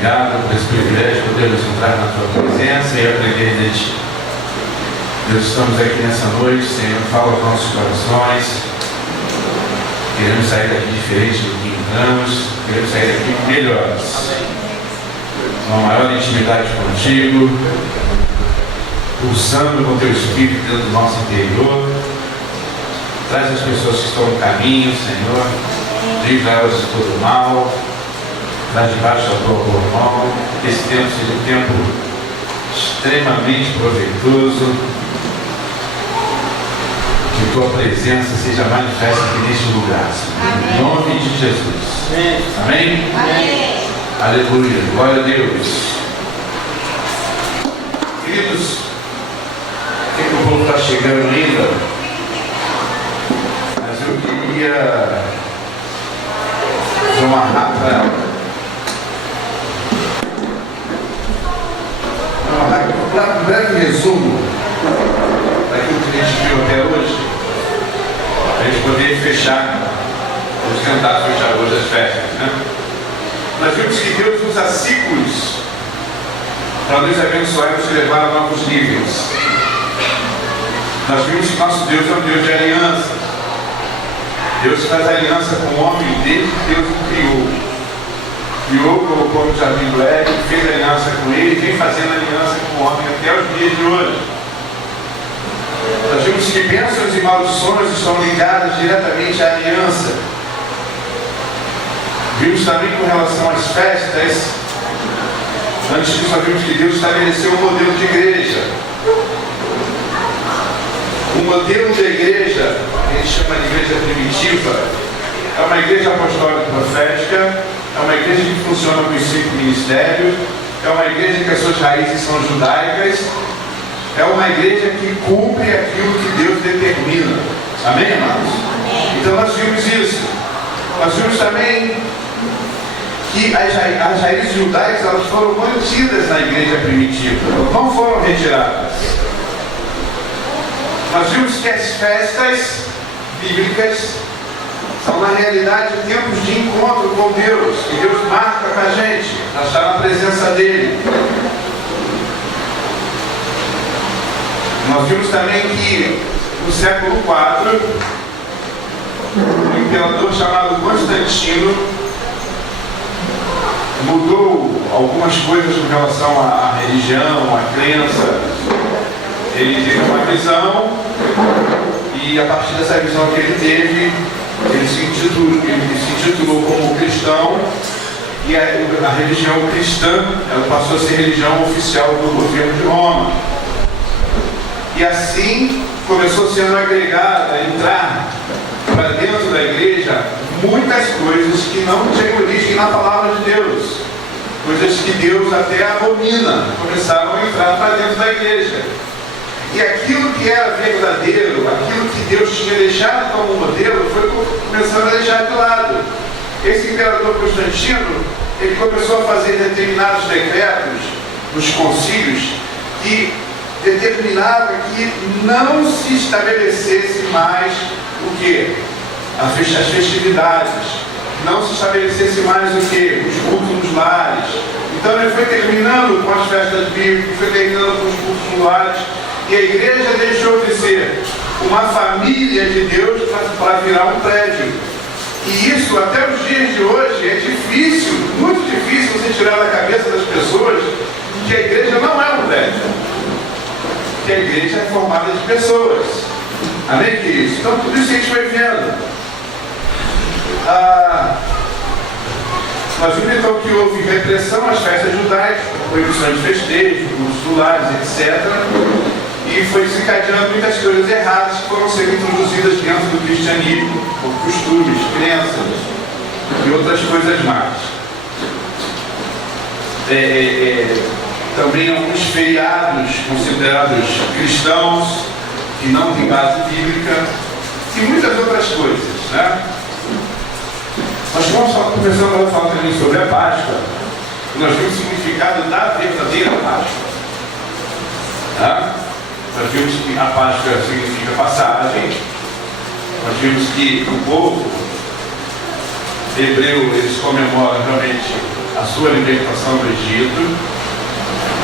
obrigado por esse privilégio de podermos entrar na tua presença e aprender de ti. Deus, estamos aqui nessa noite, Senhor, fala aos nossos corações. Queremos sair daqui diferente do que entramos, queremos sair daqui melhores. Uma maior intimidade contigo, pulsando com teu Espírito dentro do nosso interior. Traz as pessoas que estão no caminho, Senhor, livra elas de todo mal, traz debaixo da tua boa mão, que esse tempo seja um tempo extremamente proveitoso, que tua presença seja manifesta aqui neste lugar, Senhor. Em nome de Jesus. Amém? Amém. Aleluia, glória a Deus. Queridos, sei que o povo está chegando ainda, mas eu queria fazer uma rápida, um breve resumo daquilo que a gente viu até hoje, para a gente poder fechar, vamos tentar fechar hoje as festas, né? Nós vimos que Deus usa ciclos para nos abençoar e nos levar a novos níveis. Nós vimos que nosso Deus é um Deus de aliança. Deus faz aliança com o homem desde que Deus o criou. Criou, colocou no jardim do Éden, fez aliança com ele e vem fazendo aliança com o homem até os dias de hoje. Nós vimos que bênçãos e maldições estão ligadas diretamente à aliança. Vimos também com relação às festas, antes disso nós vimos que Deus estabeleceu um modelo de igreja. O modelo da igreja, a gente chama de igreja primitiva, é uma igreja apostólica profética, é uma igreja que funciona com os 5 ministérios, é uma igreja que as suas raízes são judaicas, é uma igreja que cumpre aquilo que Deus determina. Amém, amados? Amém. Então nós vimos isso. Nós vimos também que as raízes judaicas elas foram mantidas na igreja primitiva, não foram retiradas. Nós vimos que as festas bíblicas são na realidade tempos de encontro com Deus, que Deus marca com a gente, nós estamos na presença dele. Nós vimos também que no século IV, um imperador chamado Constantino mudou algumas coisas com relação à religião, à crença. Ele teve uma visão e a partir dessa visão que ele teve, ele se intitulou como cristão e a religião cristã ela passou a ser religião oficial do governo de Roma. E assim começou sendo agregada, a entrar para dentro da igreja muitas coisas que não tinham origem na palavra de Deus. Coisas que Deus até abomina, começaram a entrar para dentro da igreja. E aquilo que era verdadeiro, aquilo que Deus tinha deixado como modelo, foi começando a deixar de lado. Esse imperador Constantino, ele começou a fazer determinados decretos nos concílios que determinava que não se estabelecesse mais o que? As festividades, não se estabelecesse mais o que? Os cultos nos lares. Então ele foi terminando com as festas bíblicas, foi terminando com os cultos nos lares, e a igreja deixou de ser uma família de Deus para virar um prédio. E isso até os dias de hoje é difícil, muito difícil você tirar da cabeça das pessoas que a igreja não é um prédio. Que a igreja é formada de pessoas. Amém, queridos? Então tudo isso a gente vai vendo. Nós vimos então que houve repressão às festas judaicas, proibição de festejos, cultos lares, etc. E foi desencadeando muitas coisas erradas que foram sendo introduzidas dentro do cristianismo, por costumes, crenças e outras coisas mais. Também alguns feriados considerados cristãos, que não têm base bíblica, e muitas outras coisas, né? Nós vamos começando a falar também sobre a Páscoa. Nós vimos o significado da verdadeira Páscoa. Tá? Nós vimos que a Páscoa significa passagem. Nós vimos que o povo hebreu, eles comemoram realmente a sua libertação do Egito,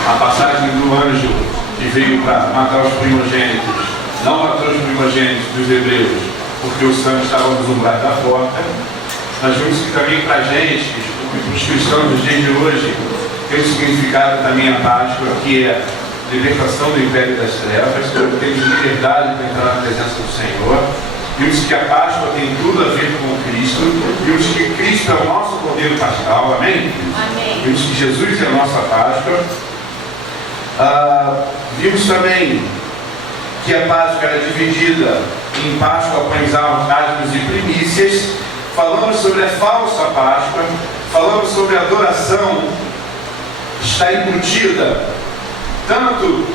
a passagem do anjo que veio para matar os primogênitos, não matou os primogênitos dos hebreus, porque o sangue estava nos umbrais da porta. Nós vimos que também para a gente, para os cristãos dos dias de hoje, tem um significado também a Páscoa, que é libertação do império das trevas, temos liberdade para entrar na presença do Senhor. Vimos que a Páscoa tem tudo a ver com Cristo. Vimos que Cristo é o nosso cordeiro pascal, amém? Amém. Vimos que Jesus é a nossa Páscoa. Vimos também que a Páscoa era dividida em Páscoa, pães, asmos e primícias. Falamos sobre a falsa Páscoa, falamos sobre a adoração que está embutida, tanto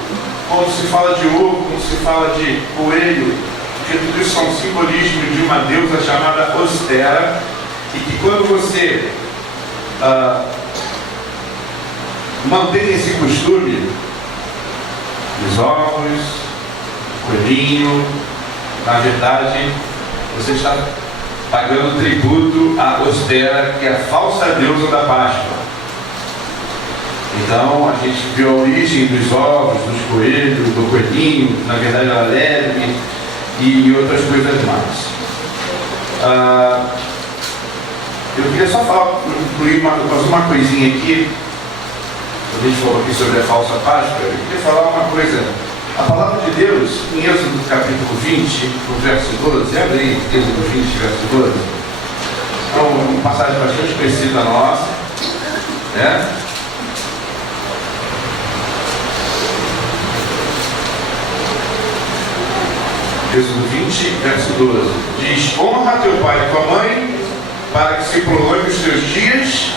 quando se fala de ovo, como se fala de coelho, porque tudo isso são simbolismos de uma deusa chamada Ostera, e que quando você mantém esse costume, os ovos, coelhinho, na verdade, você está pagando tributo à Ostera, que é a falsa deusa da Páscoa. Então, a gente viu a origem dos ovos, dos coelhos, do coelhinho, na verdade ela leve, e outras coisas mais. Eu queria só incluir uma coisinha aqui. A gente falou aqui sobre a falsa Páscoa. Eu queria falar uma coisa. A palavra de Deus, em Êxodo capítulo 20, no verso 12, abre aí, Êxodo 20, verso 12. É uma passagem bastante conhecida nossa, né? Êxodo 20, verso 12. Diz: honra teu pai e tua mãe, para que se prolongue os teus dias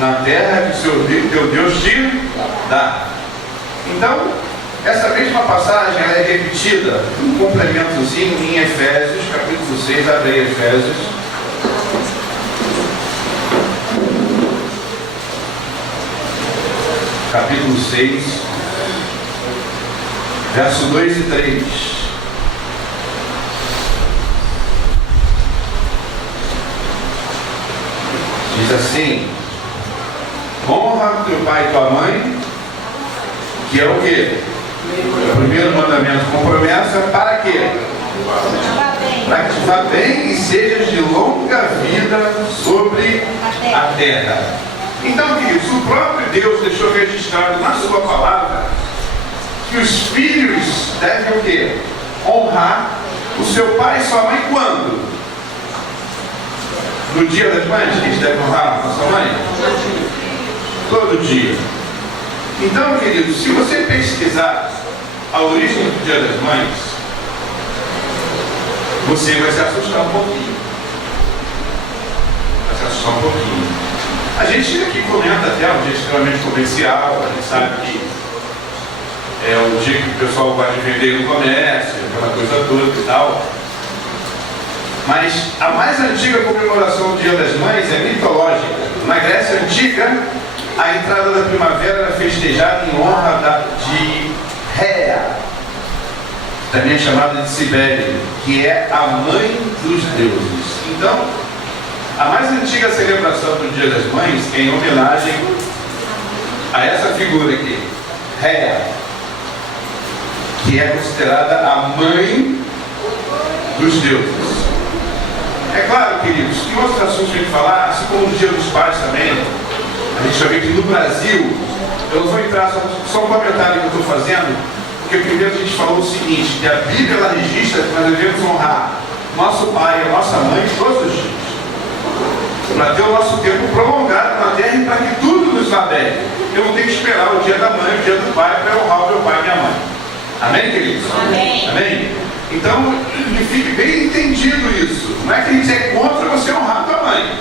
na terra que teu Deus te dá. Então, essa mesma passagem ela é repetida, um complementozinho em Efésios, capítulo 6, abre aí Efésios. Capítulo 6, verso 2 e 3. Diz assim: honra teu pai e tua mãe, que é o quê? O primeiro mandamento com promessa, para quê? Para que te vá bem e sejas de longa vida sobre a terra. Então, queridos, o próprio Deus deixou registrado na sua palavra que os filhos devem o quê? Honrar o seu pai e sua mãe quando? No dia das mães, que eles devem honrar a sua mãe? Todo dia. Então, queridos, se você pesquisar a origem do Dia das Mães, você vai se assustar um pouquinho. Vai se assustar um pouquinho. A gente aqui comenta até um dia extremamente comercial, a gente sabe que é o dia que o pessoal vai vender no comércio, aquela coisa toda e tal. Mas a mais antiga comemoração do Dia das Mães é mitológica. Na Grécia Antiga, a entrada da primavera era festejada em honra de Rhea, também é chamada de Cibele, que é a mãe dos deuses. Então, a mais antiga celebração do Dia das Mães é em homenagem a essa figura aqui, Rhea, que é considerada a mãe dos deuses. É claro, queridos, que outros assuntos que a gente falar, assim como o Dia dos Pais também, a gente vai ver que no Brasil, eu não vou entrar, só um comentário que eu estou fazendo, porque primeiro a gente falou o seguinte, que a Bíblia ela registra que nós devemos honrar nosso pai e a nossa mãe todos os dias, para ter o nosso tempo prolongado na terra e para que tudo nos vá bem. Eu não tenho que esperar o dia da mãe, o dia do pai, para honrar o meu pai e minha mãe. Amém, queridos? Amém. Amém? Então, que fique bem entendido isso. Não é que a gente é contra você honrar a tua mãe.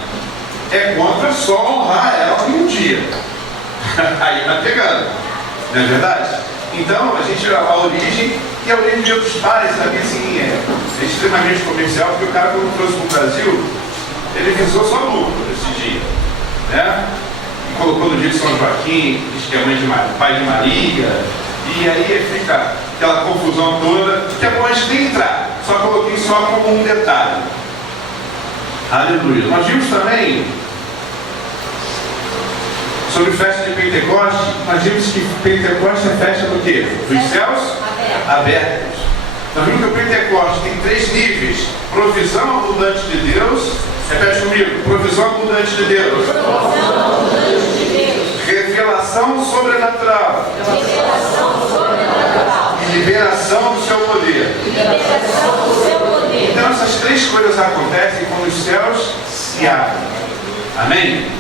É contra só honrar ela em um dia. Aí vai pegando. Não é verdade? Então, a gente a origem, e a origem dos pais, sabe assim, é extremamente comercial, porque o cara quando trouxe para o Brasil, ele visou só lucro esse dia. Né? E colocou no dia de São Joaquim, diz que é mãe de pai de Maria, e aí fica aquela confusão toda, que é bom a gente nem entrar, só coloquei só como um detalhe. Aleluia. Nós vimos também Sobre festa de Pentecoste, nós vimos que Pentecoste é festa do quê? Dos céus abertos. Nós vimos que o Pentecoste tem 3 níveis: provisão abundante de Deus, repete comigo, provisão abundante de Deus, revelação sobrenatural, e liberação do seu poder. Então essas 3 coisas acontecem quando os céus se abrem. Amém?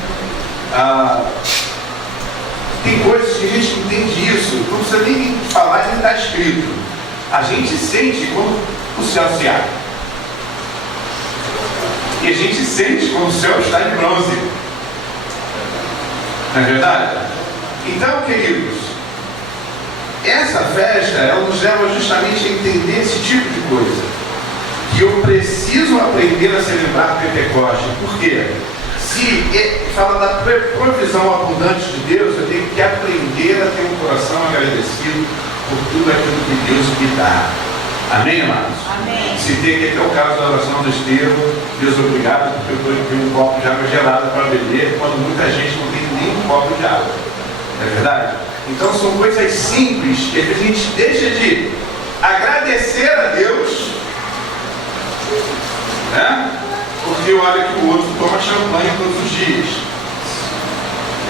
Tem coisas que a gente entende isso, não precisa nem falar, nem está escrito. A gente sente quando o céu se abre. E a gente sente quando o céu está em bronze. Não é verdade? Então, queridos, essa festa, ela nos leva justamente a entender esse tipo de coisa. Que eu preciso aprender a celebrar Pentecoste. Por quê? Se fala da provisão abundante de Deus, eu tenho que aprender a ter um coração agradecido por tudo aquilo que Deus me dá. Amém, amados? Amém. Citei aqui até o caso da oração do Estevão. Deus, obrigado, porque eu estou em um copo de água gelada para beber, quando muita gente não tem nem um copo de água. Não é verdade? Então são coisas simples que a gente deixa de agradecer a Deus, né? Porque olha que o outro toma champanhe todos os dias.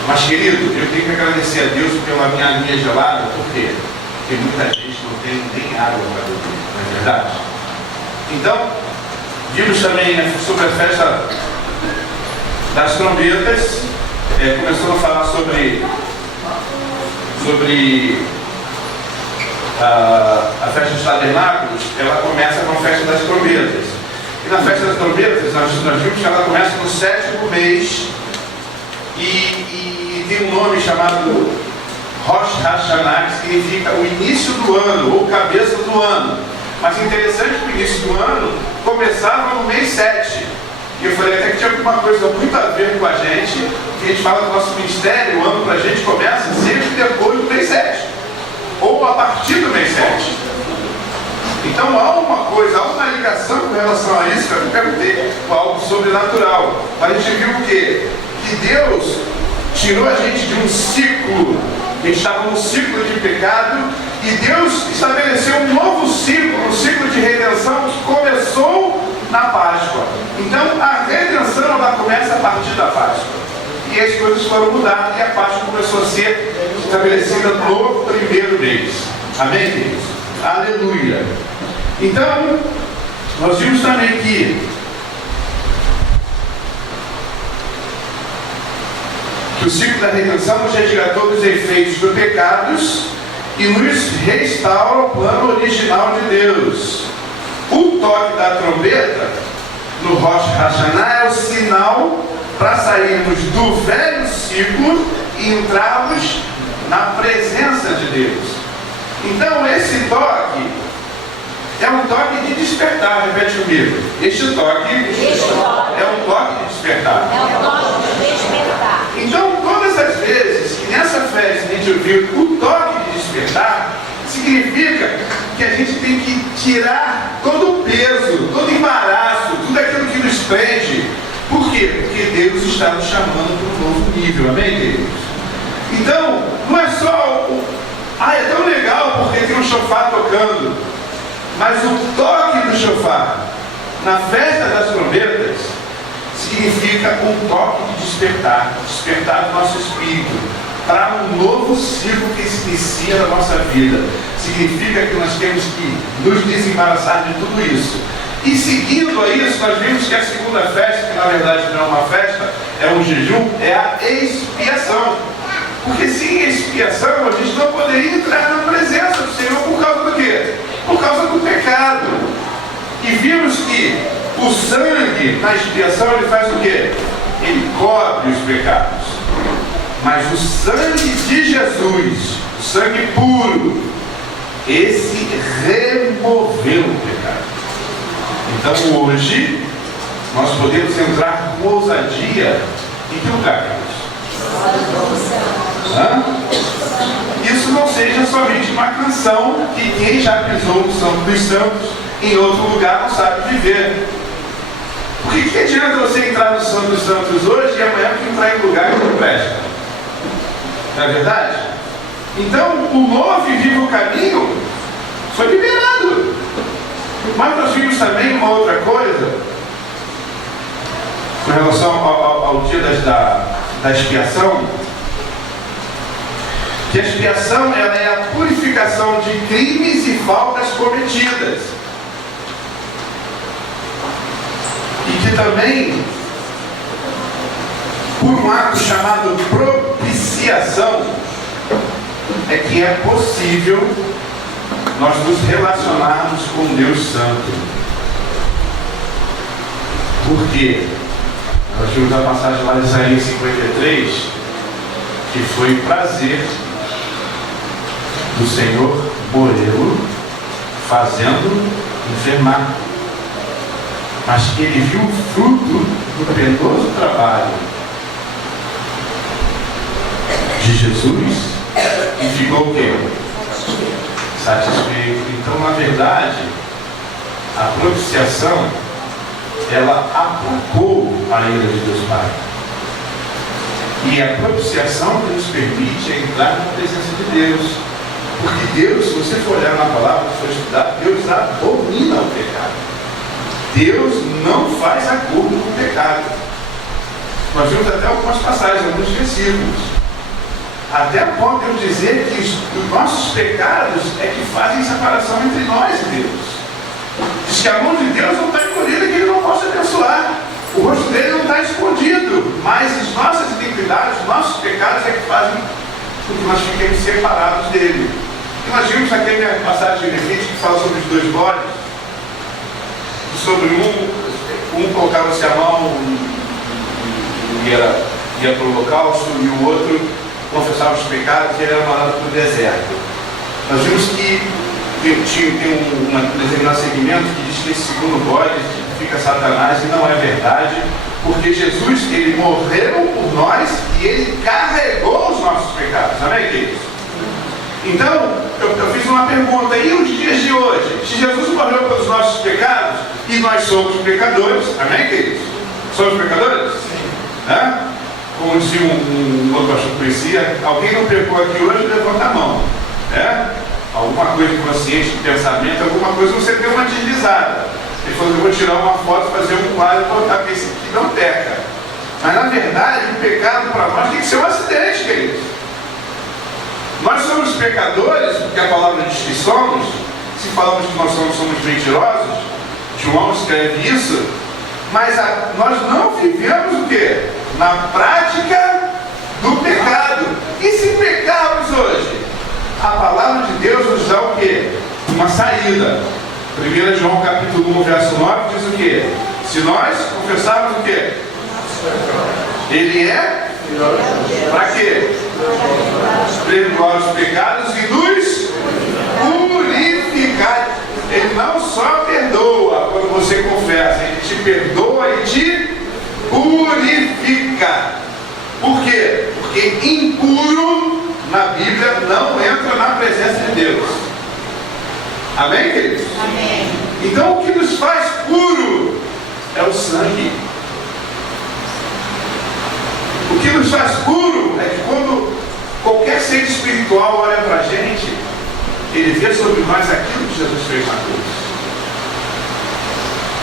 Mas, querido, eu tenho que agradecer a Deus pela minha aguinha gelada. Por quê? Porque muita gente não tem nem água para beber. Não é verdade? Então, vimos também sobre a festa das trombetas. Começou a falar sobre a festa dos tabernáculos. Ela começa com a festa das trombetas. E na festa das trombetas, nós vimos que ela começa no 7º mês e tem um nome chamado Rosh Hashanah, que significa o início do ano, ou cabeça do ano. Mas interessante que o início do ano começava no mês 7. E eu falei até que tinha alguma coisa muito a ver com a gente, que a gente fala do nosso ministério, o ano para a gente começa sempre depois do mês 7. Ou a partir do mês 7. Então há uma coisa, há uma ligação com relação a isso, que eu perguntei, algo sobrenatural. Mas a gente viu o quê? Que Deus tirou a gente de um ciclo, a gente estava num ciclo de pecado, e Deus estabeleceu um novo ciclo, um ciclo de redenção que começou na Páscoa. Então a redenção ela começa a partir da Páscoa. E as coisas foram mudadas e a Páscoa começou a ser estabelecida no 1º mês. Amém, queridos? Aleluia! Então, nós vimos também que o ciclo da redenção nos retira todos os efeitos dos pecados e nos restaura o plano original de Deus. O toque da trombeta no Rosh Hashanah é o sinal para sairmos do velho ciclo e entrarmos na presença de Deus. Então esse toque é um toque de despertar, repete comigo. Este toque é um toque de despertar. É um toque de despertar. Então, todas as vezes que nessa festa a gente ouviu o toque de despertar, significa que a gente tem que tirar todo o peso, todo o embaraço, tudo aquilo que nos prende. Por quê? Porque Deus está nos chamando para um novo nível, amém, queridos? Então, não é só é tão legal porque tem um shofar tocando, mas o toque do shofar na festa das trombetas significa um toque de despertar do nosso espírito para um novo ciclo que se inicia na nossa vida. Significa que nós temos que nos desembaraçar de tudo isso. E seguindo a isso, nós vimos que a segunda festa, que na verdade não é uma festa, é um jejum, é a expiação. Porque sem expiação a gente não poderia entrar na presença do Senhor por causa do quê? Por causa do pecado. E vimos que o sangue na expiação ele faz o quê? Ele cobre os pecados. Mas o sangue de Jesus, o sangue puro, esse removeu o pecado. Então hoje nós podemos entrar com ousadia em que lugar, queridos? Isso não seja somente uma canção que quem já pisou no Santo dos Santos em outro lugar não sabe viver. Porque que adianta você entrar no Santo dos Santos hoje e amanhã entrar em lugar que não presta? Não é verdade? Então, o novo e vivo caminho foi liberado. Mas nós vimos também uma outra coisa com relação ao dia da expiação, que a expiação ela é a purificação de crimes e faltas cometidas. E que também, por um ato chamado propiciação, é que é possível nós nos relacionarmos com Deus Santo. Por quê? Nós vimos a passagem lá de Isaías 53, que foi prazer do Senhor morrê-lo, fazendo enfermar. Mas que ele viu o fruto do penoso trabalho de Jesus e ficou o quê? Satisfeito. Então, na verdade, a propiciação, ela aplacou a ira de Deus Pai. E a propiciação que nos permite é entrar na presença de Deus. Porque Deus, se você for olhar na palavra, se for estudar, Deus abomina o pecado. Deus não faz acordo com o pecado. Nós vimos até algumas passagens, alguns versículos. Até a ponto de eu dizer que os nossos pecados é que fazem separação entre nós e Deus. Diz que a mão de Deus não está encolhida, que Ele não possa abençoar. O rosto dele não está escondido, mas as nossas iniquidades, os nossos pecados é que fazem com que nós fiquemos separados dele. E nós vimos aqui a passagem de Levítico que fala sobre os dois bodes, sobre um colocava-se a mão e ia para o holocausto, e o outro confessava os pecados e ele era mandado para o deserto. Nós vimos que tem um determinado segmento que diz que esse segundo bode fica Satanás, e não é verdade, porque Jesus, ele morreu por nós e ele carregou os nossos pecados. Amém, queridos? Então, eu fiz uma pergunta, e os dias de hoje? Se Jesus morreu pelos nossos pecados e nós somos pecadores, amém, queridos? Somos pecadores? Sim. Como dizia um outro pastor que conhecia, alguém não pecou aqui hoje, levanta a mão. Alguma coisa de consciência, de pensamento, alguma coisa, você deu uma deslizada. Ele falou, eu vou tirar uma foto, fazer um quadro e botar, porque esse aqui não peca. Mas na verdade, o pecado para nós tem que ser um acidente, queridos. Nós somos pecadores, porque a palavra diz que somos. Se falamos que nós somos mentirosos, João escreve isso, mas nós não vivemos o quê? Na prática do pecado. E se pecarmos hoje? A palavra de Deus nos dá o quê? Uma saída. 1 João capítulo 1, verso 9 diz o quê? Se nós confessarmos o quê? Ele é para quê? Perdoar os pecados e nos purificar. Ele não só perdoa quando você confessa, ele te perdoa e te purifica. Por quê? Porque impuro na Bíblia não entra na presença de Deus. Amém, queridos? Amém. Então o que nos faz puro é o sangue. O que nos faz puro é que quando qualquer ser espiritual olha para a gente, ele vê sobre nós aquilo que Jesus fez na cruz.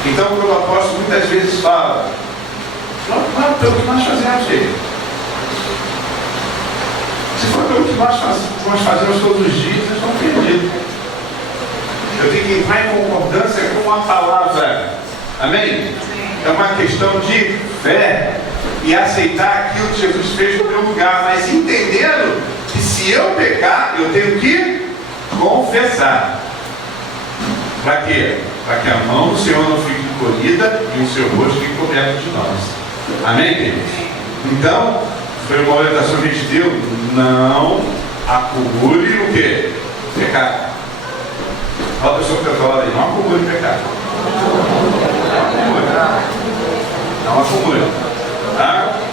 Então quando o apóstolo muitas vezes fala, não é pelo que nós fazemos, ele. Se for pelo que nós fazemos todos os dias, nós estamos perdidos. Eu tenho que entrar em concordância com a palavra. Amém? É uma questão de fé e aceitar aquilo que Jesus fez no meu lugar, mas entendendo que se eu pecar, eu tenho que confessar. Para quê? Para que a mão do Senhor não fique encolhida e o seu rosto fique coberto de nós. Amém, queridos? Então, foi uma orientação que a gente deu, não acumule o quê? Pecado. Olha a pessoa que está falando aí, não acumule pecado. Não acumule.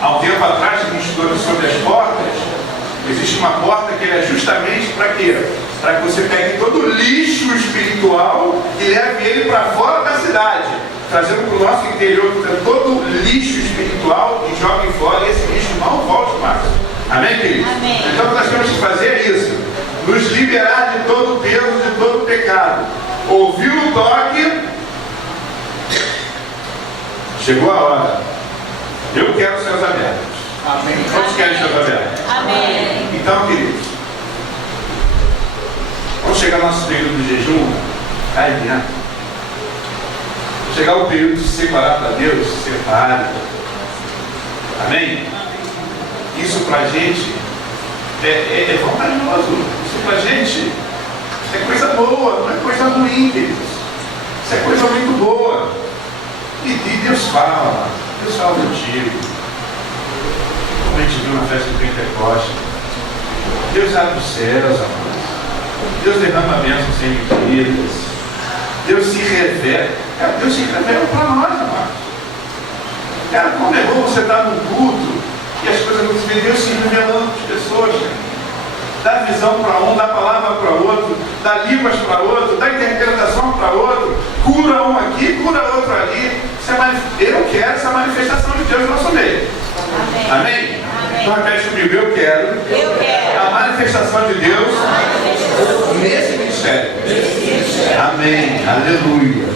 Há um tempo atrás, a gente estudou sobre as portas. Existe uma porta que é justamente para quê? Para que você pegue todo o lixo espiritual e leve ele para fora da cidade, trazendo para o nosso interior todo o lixo espiritual e jogue fora, e esse lixo não volte mais. Amém, queridos? Amém. Então o que nós temos que fazer é isso: nos liberar de todo o peso, de todo o pecado. Ouviu o toque, chegou a hora. Eu quero céus abertos. Amém. Quantos querem céus abertos? Amém. Então, queridos, quando chegar o nosso período de jejum, aí dentro. Chegar o período de se separar para Deus, separe. Amém? Isso para a gente é vantajoso. Isso para a gente é coisa boa, não é coisa ruim, queridos. Isso é coisa muito boa. E Deus fala contigo. Como a gente viu na festa do Pentecoste. Deus abre os céus, amados. Deus derrama bênçãos sem medidas. Deus se revela. Cara, Deus se revela para nós, amados. Cara, como é bom você estar no culto e as coisas não se vê, Deus se revelando para as pessoas. Cara. Dá visão para um, dá palavra para outro, dá línguas para outro, dá interpretação para outro, cura um aqui, cura outro ali. Eu quero essa manifestação de Deus no nosso meio. Amém. Amém? Amém. Então repete comigo: eu quero a manifestação de Deus nesse ministério. Amém. Aleluia.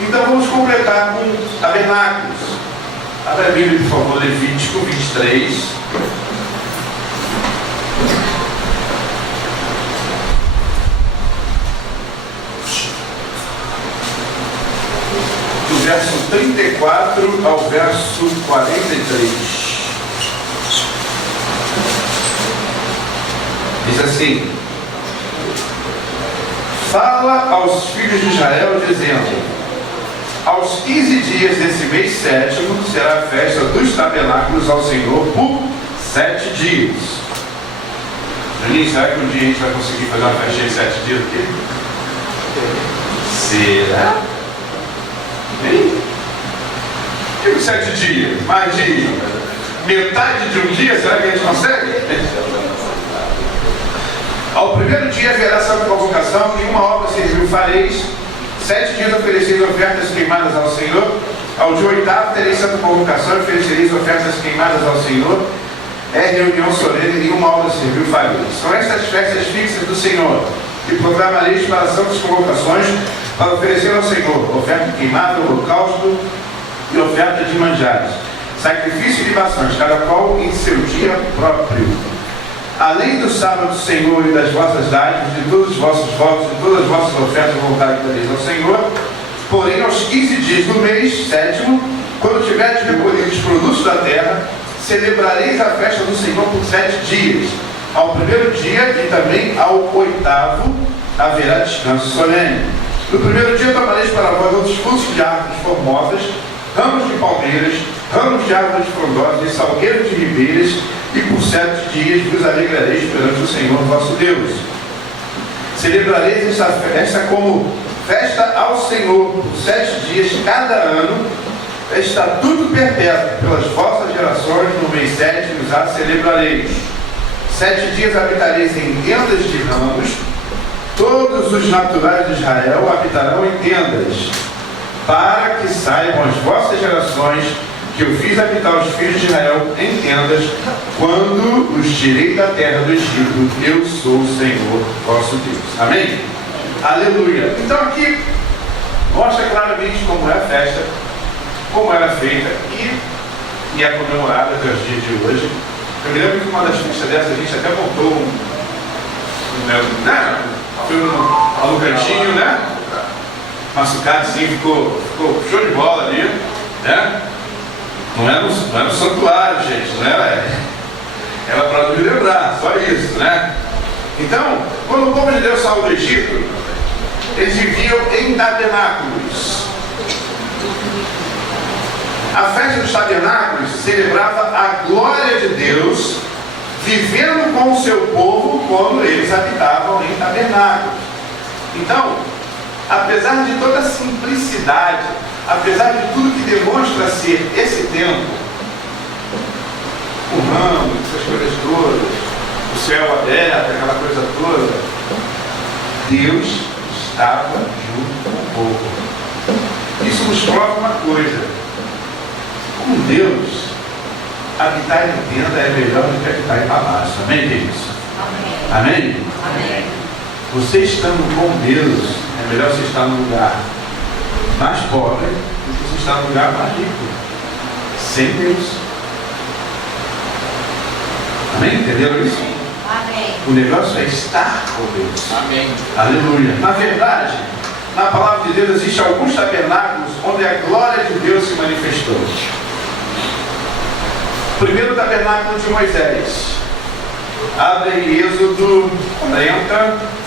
Então vamos completar com tabernáculos. Abra a Bíblia, por favor, Levítico 23. Do verso 34 ao verso 43. Diz assim: fala aos filhos de Israel, dizendo: aos 15 dias desse mês sétimo será a festa dos tabernáculos ao Senhor por 7 dias. Juninho, será que um dia a gente vai conseguir fazer uma festinha de 7 dias aqui? Será? Hein? Digo 7 dias, mais de metade de um dia, será que a gente consegue? Ao primeiro dia haverá santa convocação, nenhuma obra servil fareis. 7 dias ofereceis ofertas queimadas ao Senhor. Ao dia 8º tereis santa convocação e oferecereis ofertas queimadas ao Senhor. É reunião solene, nenhuma obra servil fareis. São estas festas fixas do Senhor, que programareis para santas convocações, para oferecer ao Senhor oferta queimada, holocausto e oferta de manjares, sacrifício e libações, cada qual em seu dia próprio. Além do sábado do Senhor e das vossas dádivas, de todos os vossos votos, de todas as vossas ofertas voltadas ao Senhor, porém aos 15 dias do mês sétimo, quando tiverdes recolhido os produtos da terra, celebrareis a festa do Senhor por 7 dias. Ao primeiro dia e também ao 8º haverá descanso solene. No primeiro dia tomareis para vós outros frutos de árvores formosas, ramos de palmeiras, ramos de árvores frondosas e salgueiros de ribeiras, e por 7 dias vos alegrareis perante o Senhor vosso Deus. Celebrareis esta como festa ao Senhor por 7 dias cada ano, estatuto perpétuo pelas vossas gerações, no mês sétimo a celebrareis. 7 dias habitareis em tendas de ramos, todos os naturais de Israel habitarão em tendas, para que saibam as vossas gerações que eu fiz habitar os filhos de Israel em tendas, quando os tirei da terra do Egito. Eu sou o Senhor vosso Deus. Amém? Aleluia. Então aqui mostra claramente como é a festa, como era feita e é comemorada até os dias de hoje. Eu me lembro que uma das festas dessas a gente até montou foi no cantinho, né? Uma sucata assim, ficou show de bola ali, né? Não era no santuário, gente, não era para nos lembrar, só isso, né? Então, quando o povo de Deus saiu do Egito, eles viviam em tabernáculos. A festa dos tabernáculos celebrava a glória de Deus, vivendo com o seu povo quando eles habitavam em tabernáculos. Então, apesar de toda a simplicidade, apesar de tudo que demonstra ser esse tempo, o ramo, essas coisas todas, o céu aberto, aquela coisa toda, Deus estava junto com o povo. Isso nos prova uma coisa: com Deus, habitar em tenda é melhor do que habitar em palácio. Amém, queridos? Amém? Amém. Você estando com Deus, é melhor você estar num lugar mais pobre do que você estar num lugar mais rico. Sem Deus. Amém? Entenderam isso? Amém. O negócio é estar com Deus. Amém. Aleluia. Na verdade, na palavra de Deus existem alguns tabernáculos onde a glória de Deus se manifestou. Primeiro tabernáculo de Moisés. Abre em Êxodo 40.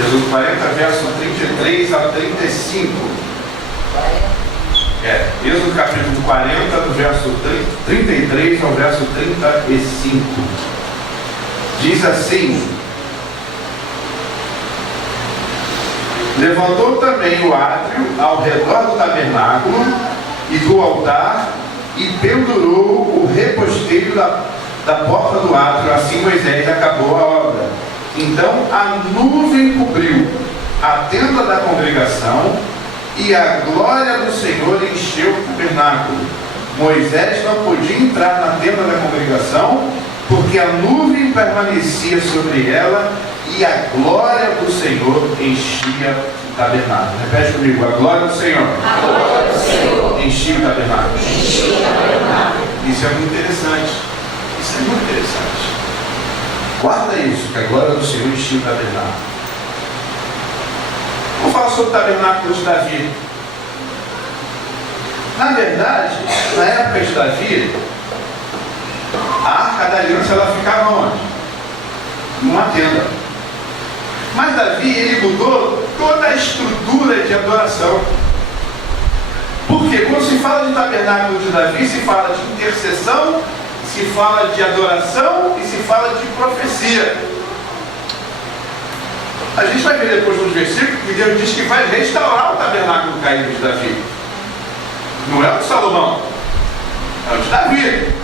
Êxodo 40, verso 33 a 35. Êxodo capítulo 40, do verso 33 ao verso 35. Diz assim: levantou também o átrio ao redor do tabernáculo e do altar e pendurou o reposteiro da porta do átrio. Assim Moisés acabou a obra. Então a nuvem cobriu a tenda da congregação e a glória do Senhor encheu o tabernáculo. Moisés não podia entrar na tenda da congregação, porque a nuvem permanecia sobre ela e a glória do Senhor enchia o tabernáculo. Repete comigo: a glória do Senhor, enchia o tabernáculo. Isso é muito interessante. Isso é muito interessante. Guarda isso, que a glória do Senhor enchia o tabernáculo. Vou falar sobre o tabernáculo de Davi. Na verdade, na época de Davi, a arca da aliança ela ficava onde? Numa tenda. Mas Davi, ele mudou toda a estrutura de adoração. Porque quando se fala de tabernáculo de Davi, se fala de intercessão, se fala de adoração e se fala de profecia. A gente vai ver depois nos versículos que Deus diz que vai restaurar o tabernáculo caído de Davi. Não é o de Salomão, é o de Davi.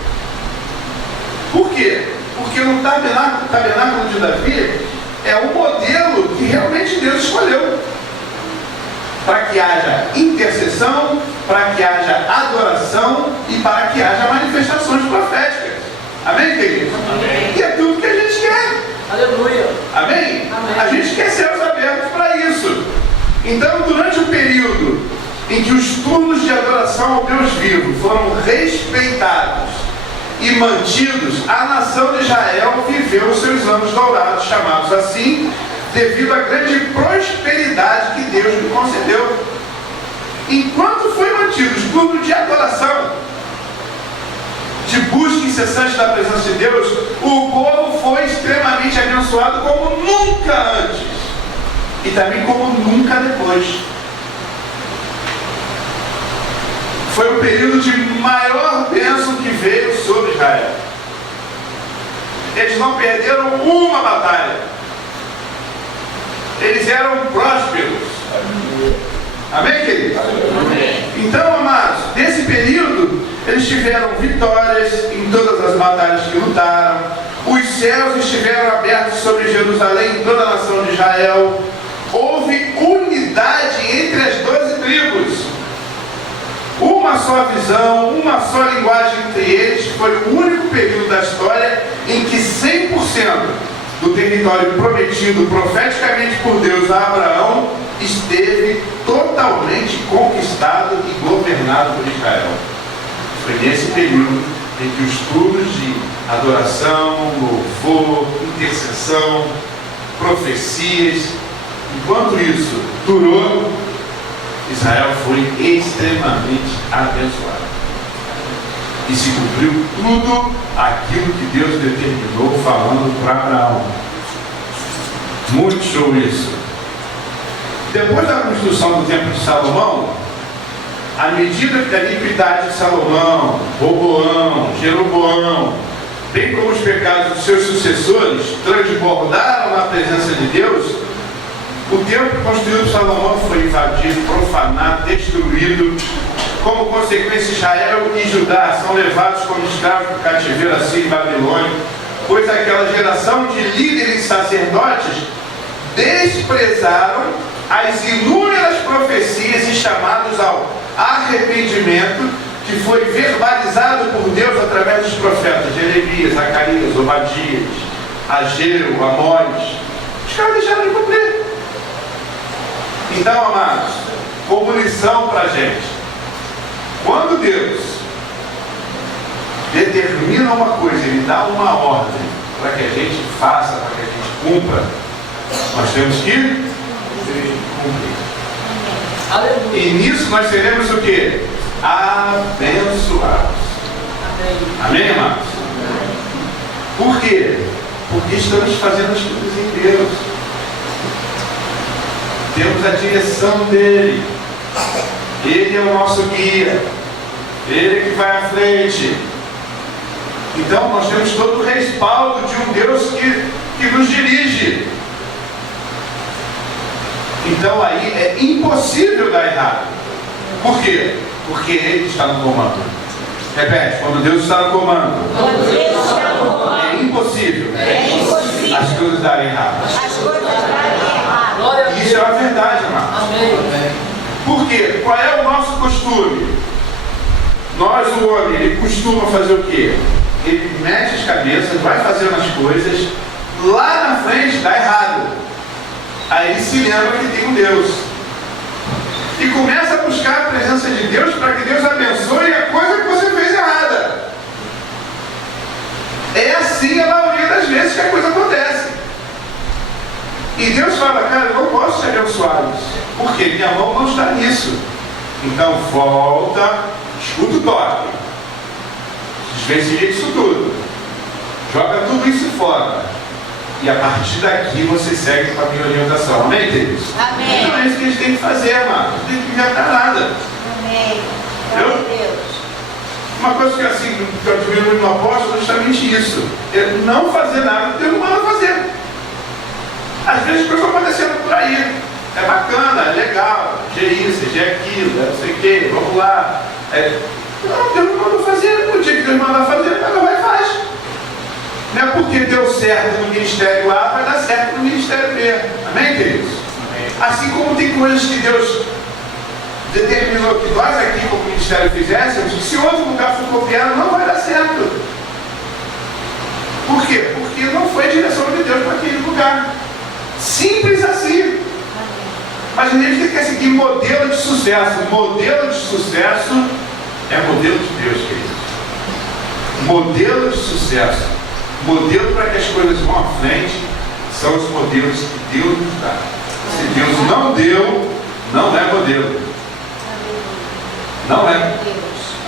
Por quê? Porque no tabernáculo de Davi é o modelo que realmente Deus escolheu para que haja intercessão, para que haja adoração e para que haja manifestações proféticas. Amém, queridos? Amém. E é tudo que a gente quer. Aleluia. Amém? Amém. A gente quer céus abertos para isso. Então, durante o período em que os turnos de adoração ao Deus vivo foram respeitados e mantidos, a nação de Israel viveu os seus anos dourados, chamados assim, devido à grande prosperidade que Deus lhe concedeu. Enquanto foi mantido os turnos de adoração, de busca incessante da presença de Deus, o povo foi extremamente abençoado como nunca antes e também como nunca depois. Foi o período de maior bênção que veio sobre Israel. Eles não perderam uma batalha. Eles eram prósperos. Amém, queridos? Amém. Então, amados, nesse período, eles tiveram vitórias em todas as batalhas que lutaram. Os céus estiveram abertos sobre Jerusalém e toda a nação de Israel. Houve unidade entre as 12 tribos. Uma só visão, uma só linguagem entre eles. Foi o único período da história em que 100% do território prometido profeticamente por Deus a Abraão esteve totalmente conquistado e governado por Israel. Foi nesse período em que os turnos de adoração, louvor, intercessão, profecias, enquanto isso durou, Israel foi extremamente abençoado. E se cumpriu tudo aquilo que Deus determinou falando para Abraão. Muito show isso. Depois da construção do templo de Salomão, à medida que a iniquidade de Salomão, Roboão, Jeroboão, bem como os pecados dos seus sucessores, transbordaram na presença de Deus, o templo construído por Salomão foi invadido, profanado, destruído. Como consequência, Israel e Judá são levados como escravos para o cativeiro assim em Babilônia. pois aquela geração de líderes sacerdotes desprezaram as inúmeras profecias e chamados ao arrependimento que foi verbalizado por Deus através dos profetas Jeremias, Zacarias, Obadias, Ageu, Amós. Os caras deixaram de cumprir. Então, amados, como lição para a gente, quando Deus determina uma coisa, Ele dá uma ordem para que a gente faça, para que a gente cumpra, nós temos que cumprir. E nisso nós seremos o quê? Abençoados. Amém, amados? Por quê? Porque estamos fazendo as coisas em Deus. Temos a direção dEle. Ele é o nosso guia. Ele é que vai à frente. Então nós temos todo o respaldo de um Deus que nos dirige. Então aí é impossível dar errado. Por quê? Porque Ele está no comando. Repete, quando Deus está no comando, é impossível as coisas darem errado. Isso é uma verdade, amados. Por quê? Qual é o nosso costume? Nós, o homem, ele costuma fazer o quê? Ele mete as cabeças, vai fazendo as coisas, lá na frente dá errado. Aí ele se lembra que tem um Deus. E começa a buscar a presença de Deus para que Deus abençoe a coisa que você fez errada. É assim a maioria das vezes que a coisa acontece. E Deus fala, cara, eu não posso te abençoar isso. Por quê? Minha mão não está nisso. Então volta, escuta o toque. Desvencilha isso tudo. Joga tudo isso fora. E a partir daqui você segue com a minha orientação. Amém, Deus? Amém. Então é isso que a gente tem que fazer, amado. Não tem que inventar nada. Amém. Glória a Deus. Uma coisa que, assim, que eu admiro muito no apóstolo é justamente isso. É não fazer nada que Deus não manda fazer. Às vezes as coisas estão acontecendo por aí. É bacana, é legal. É isso, é aquilo, é não sei o quê, vamos lá. Não, Deus não manda fazer. No dia que Deus manda fazer, Deus vai e faz. Não é porque deu certo no ministério A, vai dar certo no ministério B. Amém, queridos? Amém. Assim como tem coisas que Deus determinou que nós aqui, como ministério, fizéssemos, que se outro lugar for copiado, não vai dar certo. Por quê? Porque não foi a direção de Deus para aquele lugar. Simples assim. Mas a gente tem que seguir modelo de sucesso. Modelo de sucesso é modelo de Deus, queridos. Modelo de sucesso, modelo para que as coisas vão à frente, são os modelos que Deus nos dá. Se Deus não deu, não é modelo. Não é.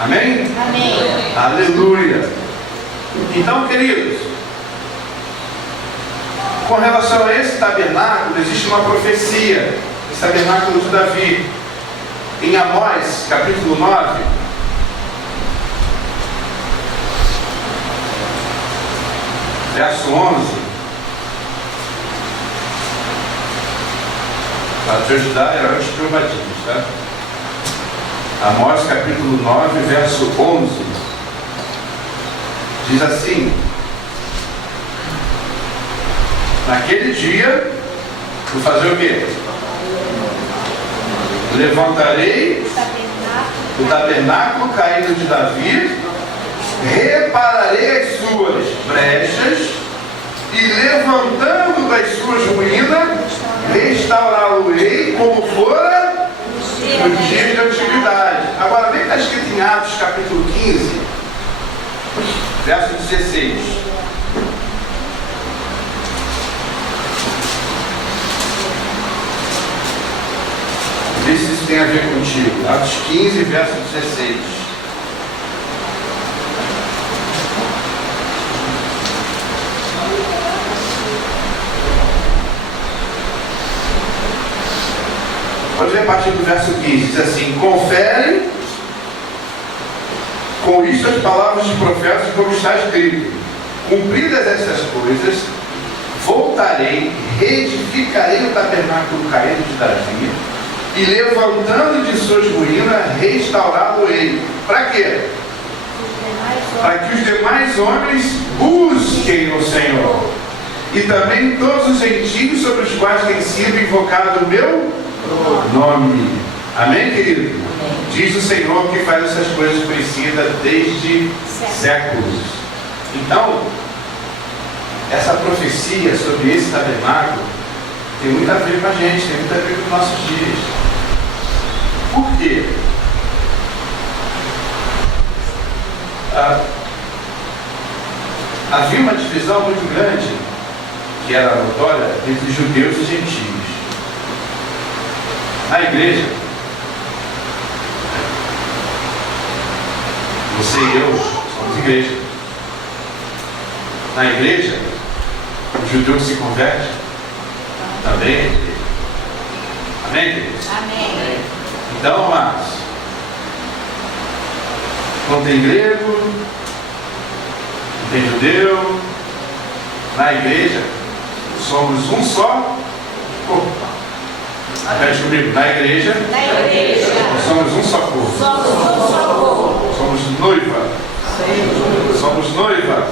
Amém? Amém. Aleluia. Então, queridos, com relação a esse tabernáculo, existe uma profecia. Esse tabernáculo de Davi. Em Amós, capítulo 9, verso 11, para te ajudar, era antes de Obadias, tá? Amós capítulo 9, verso 11, diz assim: naquele dia, vou fazer o quê? Levantarei o tabernáculo caído de Davi, repararei as suas brechas e, levantando das suas ruínas, restaurá-lo-ei como fora nos dias de antiguidade. Agora, vem que está escrito em Atos capítulo 15, verso 16. Vê se isso tem a ver contigo. Atos 15, verso 16. Pode ler a partir do verso 15, diz assim: confere com isto as palavras dos profetas, como está escrito: cumpridas estas coisas, voltarei, reedificarei o tabernáculo caído de Davi, e levantando de suas ruínas, restaurá-lo-ei. Para quê? para que os demais homens busquem o Senhor, e também todos os gentios sobre os quais tem sido invocado o meu nome. Amém, querido? Amém. Diz o Senhor que faz essas coisas conhecidas desde séculos. Então, essa profecia sobre esse tabernáculo tem muito a ver com a gente, tem muito a ver com os nossos dias. Por quê? Havia uma divisão muito grande, que era notória, entre judeus e gentios. Na igreja, você e eu somos igreja. Na igreja, o judeu que se converte também é igreja. Amém, queridos? Amém. Então, amados, não tem grego, não tem judeu. Na igreja, somos um só corpo. Repete comigo, na igreja, nós somos um só corpo. Somos noiva. Somos noiva.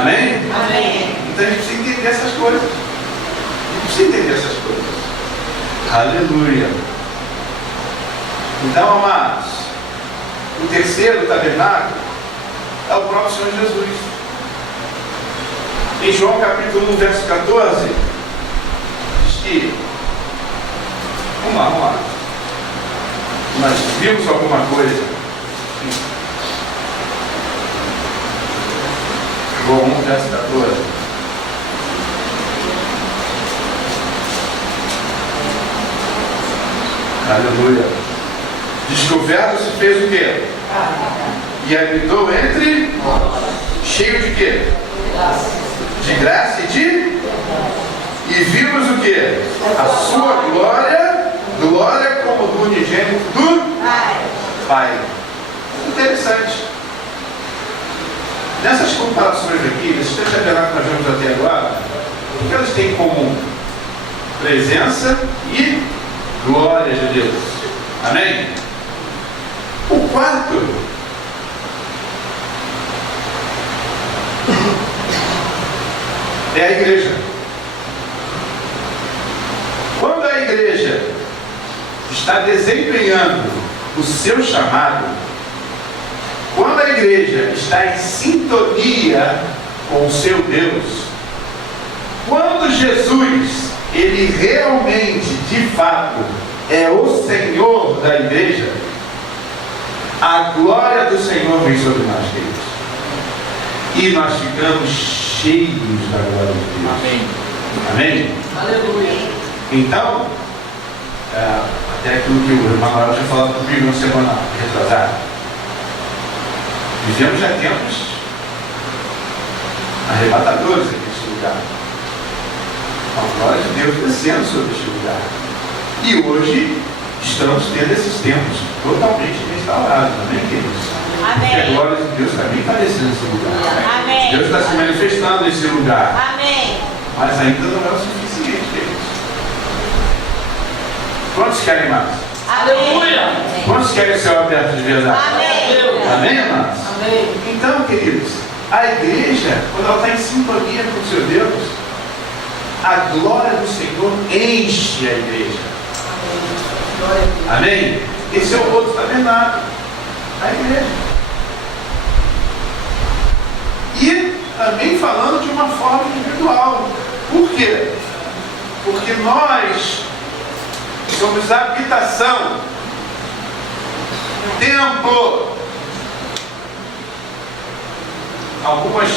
Amém? Amém. Então a gente precisa entender essas coisas. A gente precisa entender essas coisas. Aleluia. Então, amados, o terceiro tabernáculo é o próprio Senhor Jesus. Em João capítulo 1, verso 14, diz que, vamos lá. Nós vimos alguma coisa. João 1, verso 14. Aleluia. Diz que o verbo se fez o quê? E habitou entre cheio de quê? De graça e vimos o quê? A sua glória como do unigênito do Pai. Interessante. Nessas comparações aqui, nesses três tabernáculos que nós vemos até agora, o que eles têm em comum? Presença e glória de Deus. Amém? O quarto é a igreja. Quando a igreja está desempenhando o seu chamado, quando a igreja está em sintonia com o seu Deus, quando Jesus, ele realmente, de fato, é o Senhor da igreja, a glória do Senhor vem sobre nós, queridos. E nós ficamos cheios da glória de Deus. Amém. Amém? Aleluia. Então, até aquilo que o irmão Manuel tinha falado comigo na semana retrasada, vivemos já tempos arrebatadores aqui neste lugar. A glória de Deus descendo sobre este lugar. E hoje estamos tendo esses tempos totalmente restaurados. Amém, queridos? Amém. Porque a glória de Deus também está descendo nesse lugar. Amém. Deus está se manifestando nesse lugar. Amém. Mas ainda não é o suficiente, queridos. Quantos querem mais? Aleluia. Quantos querem o céu aberto de verdade? Amém. Amém, amados? Amém. Então, queridos, a igreja, quando ela está em sintonia com o seu Deus, a glória do Senhor enche a igreja. Amém? Esse é o outro tabernáculo, a igreja. E também falando de uma forma individual. Por quê? Porque nós somos habitação, templo. Algumas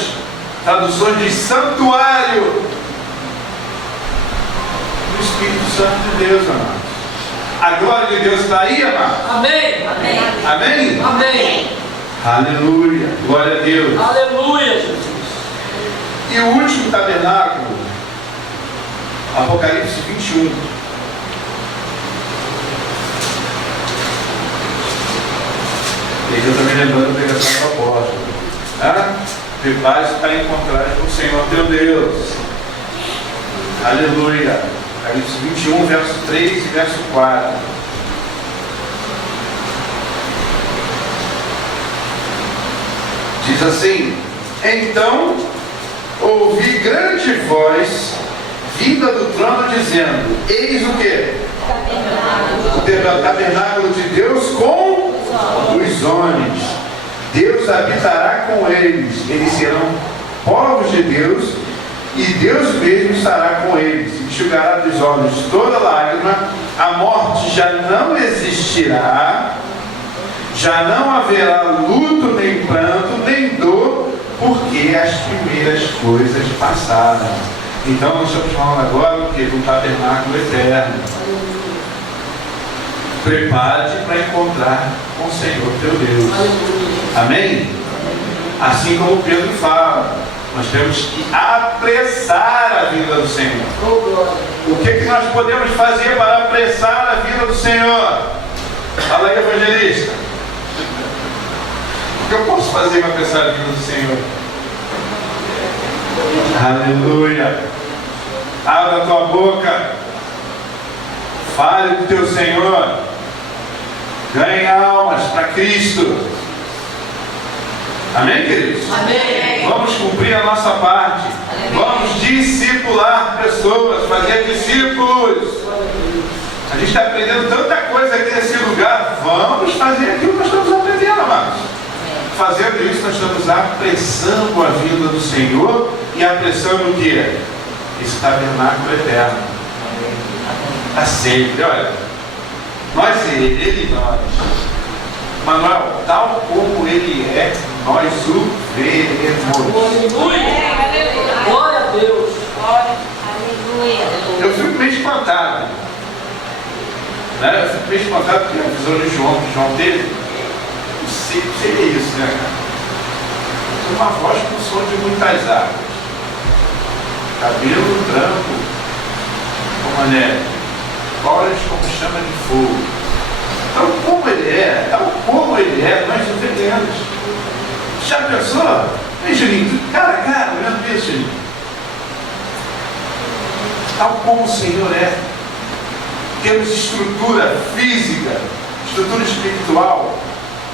traduções de santuário do Espírito Santo de Deus, amados. A glória de Deus está aí, amados. Amém. Amém. Amém? Amém. Aleluia. Glória a Deus. Aleluia, Jesus. E o último tabernáculo, Apocalipse 21. E eu também lembrando a pregação do apóstolo. Prepare-se para encontrar com o Senhor teu Deus. Aleluia. Apocalipse 21, verso 3 e verso 4. Diz assim: então ouvi grande voz vinda do trono dizendo: eis o quê? O tabernáculo de Deus com os homens. Deus habitará com eles. Eles serão povos de Deus, e Deus mesmo estará com eles. Enxugará dos olhos toda lágrima. A morte já não existirá. Já não haverá luto, nem pranto, nem dor, porque as primeiras coisas passaram. Então nós estamos falando agora do que? Do tabernáculo eterno. Prepare-te para encontrar com o Senhor teu Deus. Amém? Assim como Pedro fala, nós temos que apressar a vinda do Senhor. O que nós podemos fazer para apressar a vinda do Senhor? Fala aí, evangelista. O que eu posso fazer para apressar a vinda do Senhor? Aleluia. Abra a tua boca. Fale do teu Senhor. Ganhe almas para Cristo. Amém, queridos? Amém. Vamos cumprir a nossa parte. Vamos discipular pessoas, fazer discípulos. A gente está aprendendo tanta coisa aqui nesse lugar. Vamos fazer aquilo que nós estamos aprendendo, amados. Fazendo isso, nós estamos apressando a vinda do Senhor e apressando o quê? Esse tabernáculo eterno. Para sempre, olha. Nós e ele e nós. Manuel, tal como ele é, nós o veremos. Aleluia. Glória a Deus. Aleluia. Eu fico meio espantado. Né? Eu fico meio espantado porque a visão de João que João teve. Não sei o que seria isso, né, cara? Uma voz com som de muitas águas. Cabelo branco como a neve. Olhos como chama de fogo. Tal como ele é, nós o veremos. Já pensou? Vem, Juninho, cara a cara, olhando isso, Juninho. Tal como o Senhor é. Temos estrutura física, estrutura espiritual,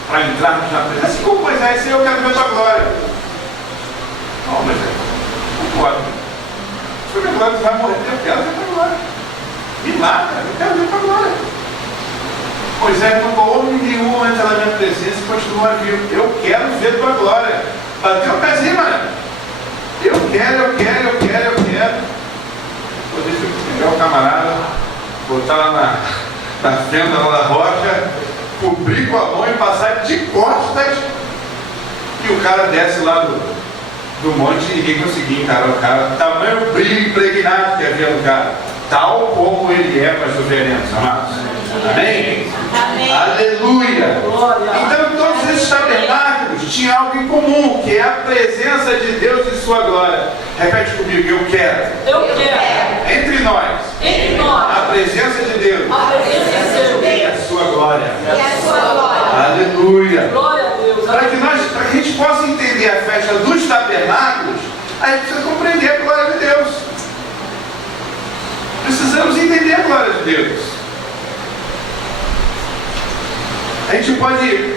para entrarmos na presença. Assim como Moisés, eu quero ver a tua glória. Não, Moisés, não pode. Se a glória vai morrer, eu quero ver a tua glória. Me mata, eu quero ver a tua glória. Moisés não falou nenhum momento na minha presença e continua vivo. Eu quero ver a tua glória. Bateu o pezinho, mano. Eu quero. Poder pegar o camarada, botar lá na fenda lá da rocha, cobrir com a mão e passar de costas, e o cara desce lá do monte e ninguém conseguia encarar o cara. Tamanho brilho impregnado que havia no cara. Tal como ele é, nós o veremos, amados. Amém? Amém. Aleluia! Então todos esses tabernáculos tinham algo em comum, que é a presença de Deus e sua glória. Repete comigo: eu quero. Eu quero. Entre nós. A presença de Deus. A presença de Deus. E a sua glória. E a sua glória. Aleluia! Glória a Deus. Para que a gente possa entender a festa dos tabernáculos, a gente precisa compreender a glória de Deus. Precisamos entender a glória de Deus. A gente pode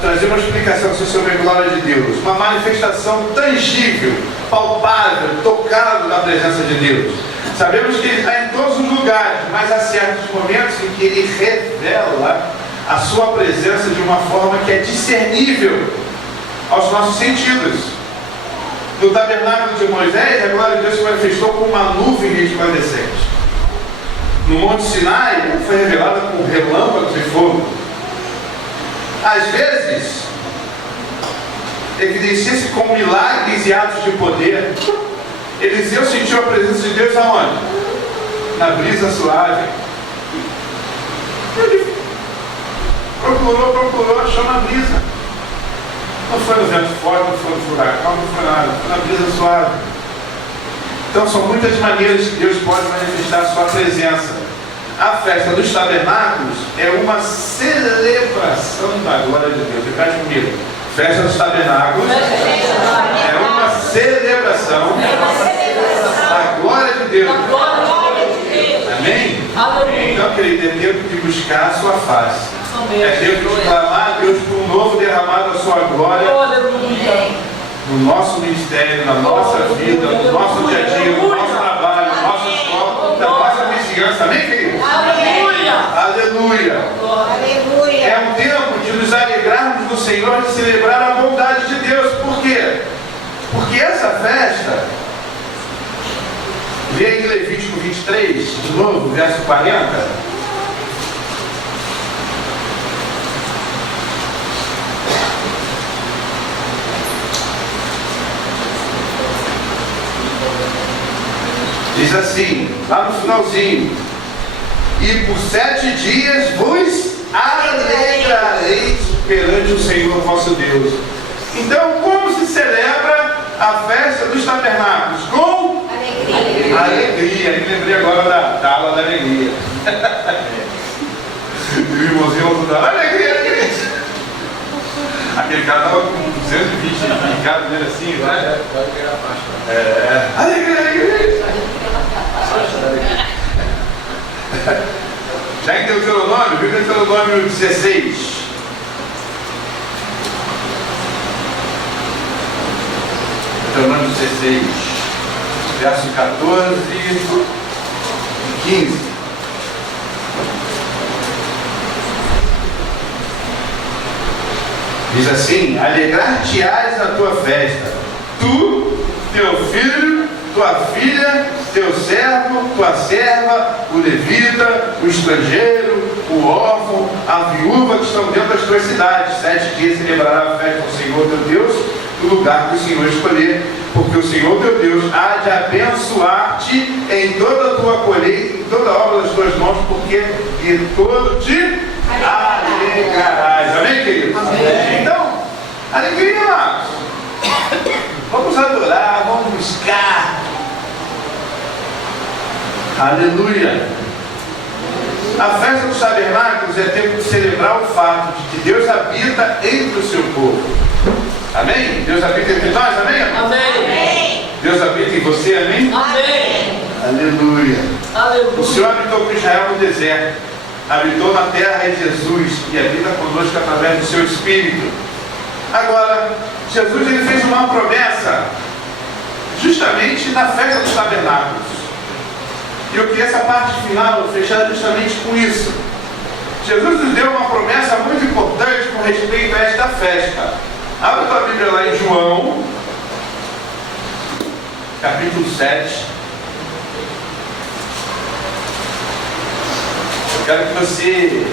trazer uma explicação sobre a glória de Deus, uma manifestação tangível, palpável, tocável da presença de Deus. Sabemos que Ele está em todos os lugares, mas há certos momentos em que Ele revela a sua presença de uma forma que é discernível aos nossos sentidos. No tabernáculo de Moisés, a glória de Deus se manifestou como uma nuvem resplandecente. No Monte Sinai, foi revelada com relâmpagos e fogo. Às vezes, evidencia-se com milagres e atos de poder. Eliseu sentiu a presença de Deus aonde? Na brisa suave. Ele procurou, achou na brisa. Não foi no vento forte, não foi no furacão, não foi nada, foi na brisa suave. Então são muitas maneiras que Deus pode manifestar a sua presença. A festa dos tabernáculos é uma celebração da glória de Deus. Repete comigo. Festa dos tabernáculos é uma celebração da glória de Deus. Amém? Então, querido, é tempo de buscar a sua face. É tempo de clamar a Deus por um novo derramado da sua glória do Senhor de celebrar a bondade de Deus. Por quê? Porque essa festa, vê aí em Levítico 23, de novo, verso 40. Diz assim, lá no finalzinho: e por 7 dias vos alegrareis perante o Senhor vosso Deus. Então, como se celebra a festa dos tabernáculos? Com alegria. Eu lembrei agora da aula da alegria. E o irmãozinho falando, alegria. Aquele cara estava com 220 picado nele assim, né? Alegria. Já em Deuteronômio, viu Deuteronômio 16. Deuteronômio 16, verso 14 e 15. Diz assim: alegrar-te-ás na tua festa, tu, teu filho, tua filha, teu servo, tua serva, o levita, o estrangeiro, o órfão, a viúva que estão dentro das tuas cidades. 7 dias celebrará a festa ao Senhor teu Deus, no lugar que o Senhor escolher, porque o Senhor teu Deus há de abençoar-te em toda a tua colheita, em toda a obra das tuas mãos, porque de todo te alegrarás. Amém, queridos? Amém. Então, alegria, amados. Vamos adorar, vamos buscar. Aleluia. A festa dos tabernáculos é tempo de celebrar o fato de que Deus habita entre o seu povo. Amém? Deus habita entre nós, amém? Amém. Deus habita em você, amém? Amém. Aleluia. Aleluia. O Senhor habitou com Israel no deserto, habitou na terra em Jesus e habita conosco através do seu Espírito. Agora, Jesus ele fez uma promessa justamente na festa dos tabernáculos. E eu queria essa parte final fechar justamente com isso. Jesus nos deu uma promessa muito importante com respeito a esta festa. Abra tua Bíblia lá em João, capítulo 7. Eu quero que você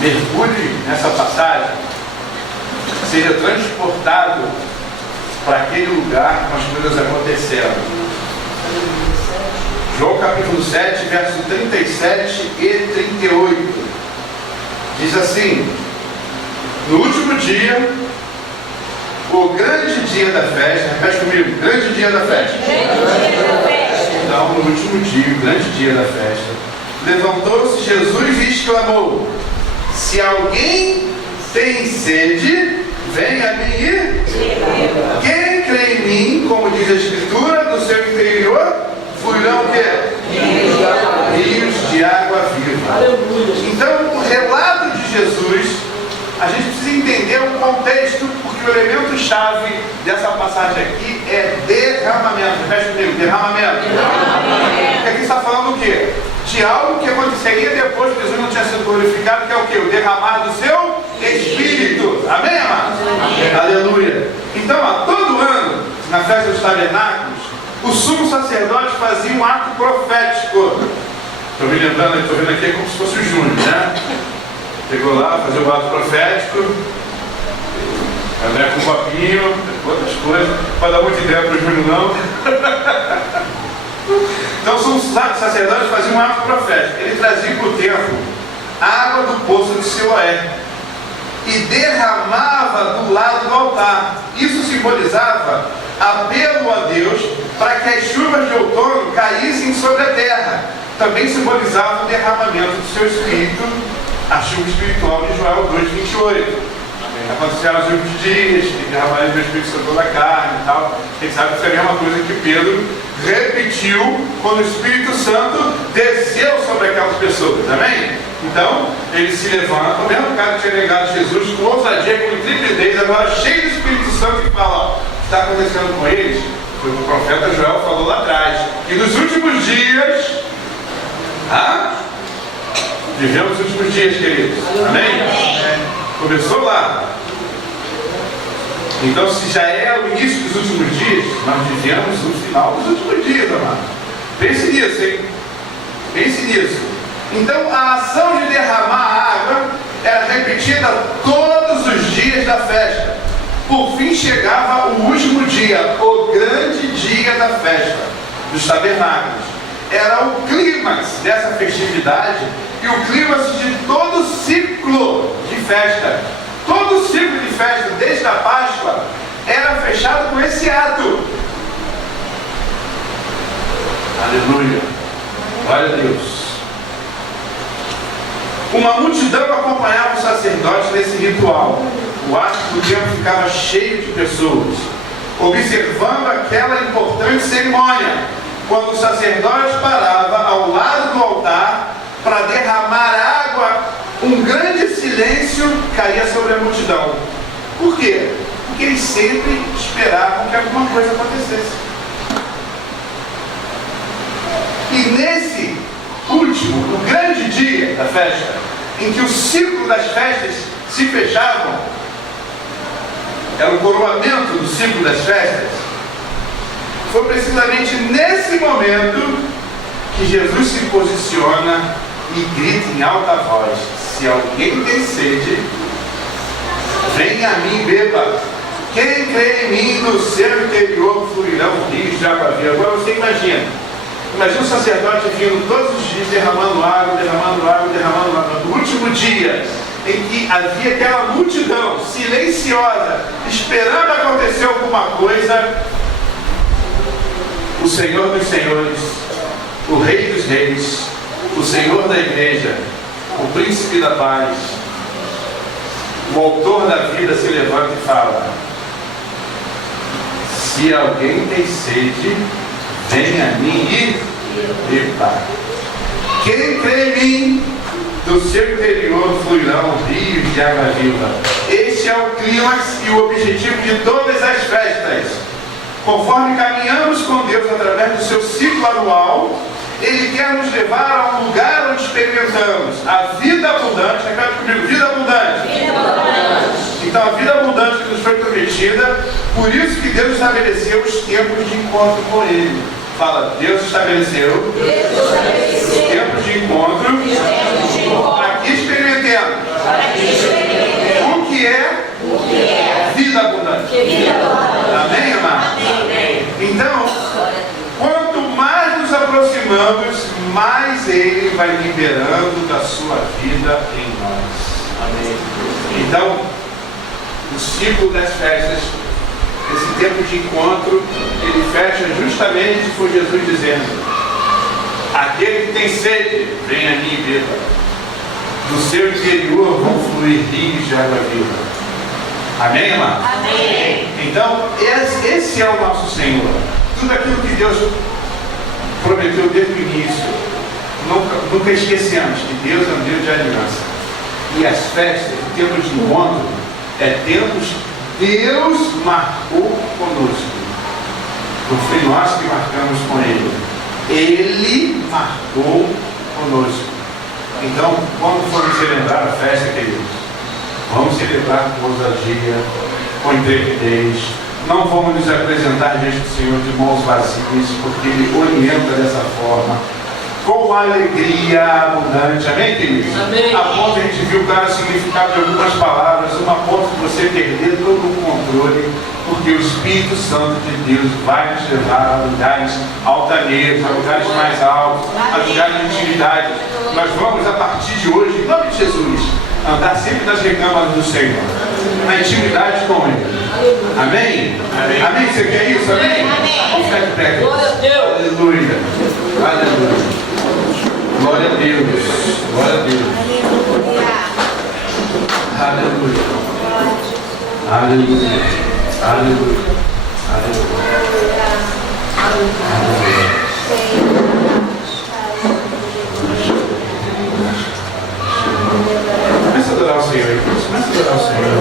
mergulhe nessa passagem, seja transportado para aquele lugar que as coisas aconteceram. João capítulo 7, verso 37 e 38. Diz assim: no último dia, o grande dia da festa, repete comigo, grande dia da festa. Então, no último dia, o grande dia da festa, levantou-se Jesus e exclamou: se alguém tem sede, venha a mim e quem crê em mim, como diz a Escritura, do seu interior fluirão o quê? Rios de água viva. Aleluia. Então, o relato de Jesus, a gente precisa entender o contexto, porque o elemento-chave dessa passagem aqui é derramamento. Repete comigo, derramamento. Porque aqui está falando o quê? De algo que aconteceria depois que Jesus não tinha sido glorificado, que é o quê? O derramar do seu Espírito. Amém, amados? Amém. Aleluia. Então, todo ano, na festa dos tabernáculos, o sumo sacerdote fazia um ato profético. Estou me lembrando, estou vendo aqui, é como se fosse o Júnior, né? Chegou lá, fazia o ato profético, André com o papinho, outras coisas, não pode dar muita ideia para o Júnior não. Então o sumo sacerdote fazia um ato profético. Ele trazia para o templo a água do poço de Siloé e derramava do lado do altar. Isso simbolizava apelo a Deus para que as chuvas de outono caíssem sobre a terra. Também simbolizava o derramamento do seu Espírito, a chuva espiritual de Joel 2:28. Aconteceram os últimos dias, que derramaram o Espírito sobre toda a carne e tal. A gente sabe que seria uma coisa que Pedro repetiu quando o Espírito Santo desceu sobre aquelas pessoas, amém? Então, ele se levanta, mesmo o cara que tinha negado Jesus, com ousadia, com intrepidez, agora cheio do Espírito Santo, e fala: ó, o que está acontecendo com eles foi o que o profeta Joel falou lá atrás, que nos últimos dias, vivemos os últimos dias, queridos, amém? Começou lá. Então, se já é o início dos últimos dias, nós vivemos o final dos últimos dias, amado. Pense nisso, hein? Pense nisso. Então, a ação de derramar água era repetida todos os dias da festa. Por fim, chegava o último dia, o grande dia da festa, dos tabernáculos. Era o clímax dessa festividade e o clímax de todo o ciclo de festa. Todo o ciclo de festa, desde a Páscoa, era fechado com esse ato. Aleluia. Glória a Deus. Uma multidão acompanhava o sacerdote nesse ritual. O átrio do templo ficava cheio de pessoas, observando aquela importante cerimônia, quando o sacerdote parava ao lado do altar para derramar água. Um grande silêncio caía sobre a multidão. Por quê? Porque eles sempre esperavam que alguma coisa acontecesse. E nesse último, no grande dia da festa, em que o ciclo das festas se fechavam, era o coroamento do ciclo das festas, foi precisamente nesse momento que Jesus se posiciona e grita em alta voz: se alguém tem sede, venha a mim e beba. Quem crê em mim, no seu interior fluirão rios de água viva. Agora você imagina o sacerdote vindo todos os dias derramando água, derramando água, derramando água. No último dia, em que havia aquela multidão silenciosa, esperando acontecer alguma coisa, o Senhor dos Senhores, o Rei dos Reis, o Senhor da Igreja, o Príncipe da Paz, o Autor da vida se levanta e fala: se alguém tem sede, venha a mim e beba. Quem crê em mim, do seu interior fluirão rios de água viva. Este é o clímax e o objetivo de todas as festas. Conforme caminhamos com Deus através do seu ciclo anual, Ele quer nos levar a um lugar onde experimentamos a vida abundante. Repete comigo: vida abundante. Vida abundante. Então, a vida abundante que nos foi prometida, por isso que Deus estabeleceu os tempos de encontro com Ele. Fala: Deus estabeleceu os tempos de encontro para que experimentemos o que é vida abundante. Amém, amado? Então, quanto mais nos aproximamos, mais Ele vai liberando da sua vida em nós. Amém. Então, o ciclo das festas, esse tempo de encontro, ele fecha justamente com Jesus dizendo: aquele que tem sede, venha a mim e beba. Do seu interior vão fluir rios de água viva. Amém, irmão? Amém. Então, esse é o nosso Senhor. Tudo aquilo que Deus prometeu desde o início, nunca esquecemos que Deus é um Deus de aliança. E as festas, o tempo de encontro, é tempos que Deus marcou conosco. Não foi nós que marcamos com Ele. Ele marcou conosco. Então, quando formos celebrar a festa, queridos, vamos celebrar com ousadia, com intrepidez. Não vamos nos apresentar diante do Senhor de mãos vazias, porque Ele orienta dessa forma, com alegria abundante. Amém, queridos? Amém. A ponto a gente viu claro o significado de algumas palavras, uma ponto de você perder todo o controle, porque o Espírito Santo de Deus vai nos levar a lugares altaneiros, a lugares mais altos, a lugares de intimidade. Nós vamos, a partir de hoje, em nome de Jesus, andar sempre nas recâmaras do Senhor, na intimidade com Ele. Amém? Amém? Amém? Você quer isso? Amém? Vamos ficar de pé. Glória a Deus. Aleluia. Aleluia. Glória a Deus. Glória a Deus. Aleluia. Aleluia. Aleluia. Começa a adorar o Senhor, irmãos. Começa a adorar o Senhor.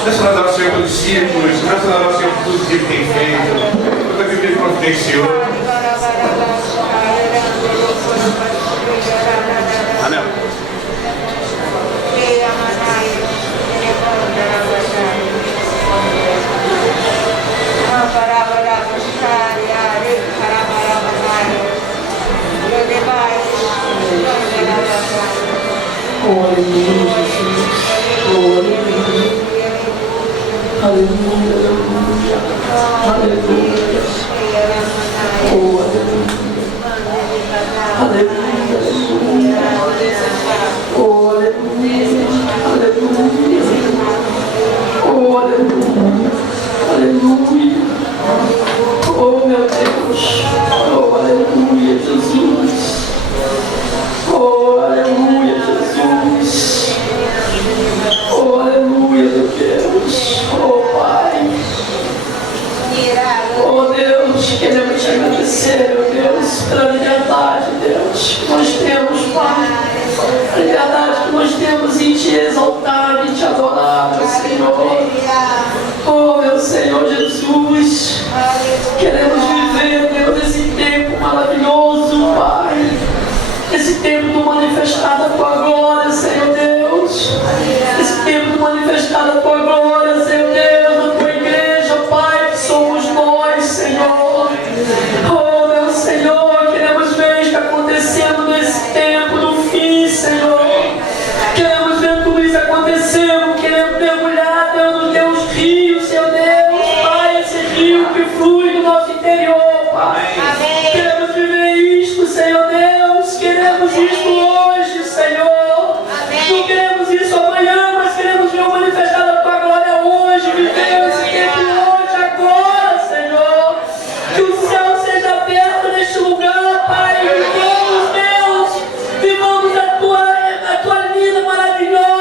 Começa a adorar o Senhor pelos círculos. Começa a adorar o Senhor por tudo que Ele tem feito. Tudo aquilo que Ele providenciou. Amém. manifestada a tua glória, Senhor Deus. Esse tempo de manifestada a tua glória, Senhor Deus, na tua igreja, Pai, que somos nós, Senhor. Oh, meu Senhor, queremos ver o que está acontecendo nesse tempo do fim, Senhor. Queremos ver tudo isso acontecendo, queremos mergulhar, Deus, nos teus rios, Senhor Deus. Pai, esse rio que flui do nosso interior, Pai. Queremos viver isto, Senhor Deus. Queremos isto hoje, Senhor. Não queremos isso amanhã, mas queremos ver o manifestado a tua glória hoje. Viver esse tempo hoje, agora, Senhor. Que o céu seja aberto neste lugar, Pai. Vivamos, Deus. Vivamos a tua linda, maravilhosa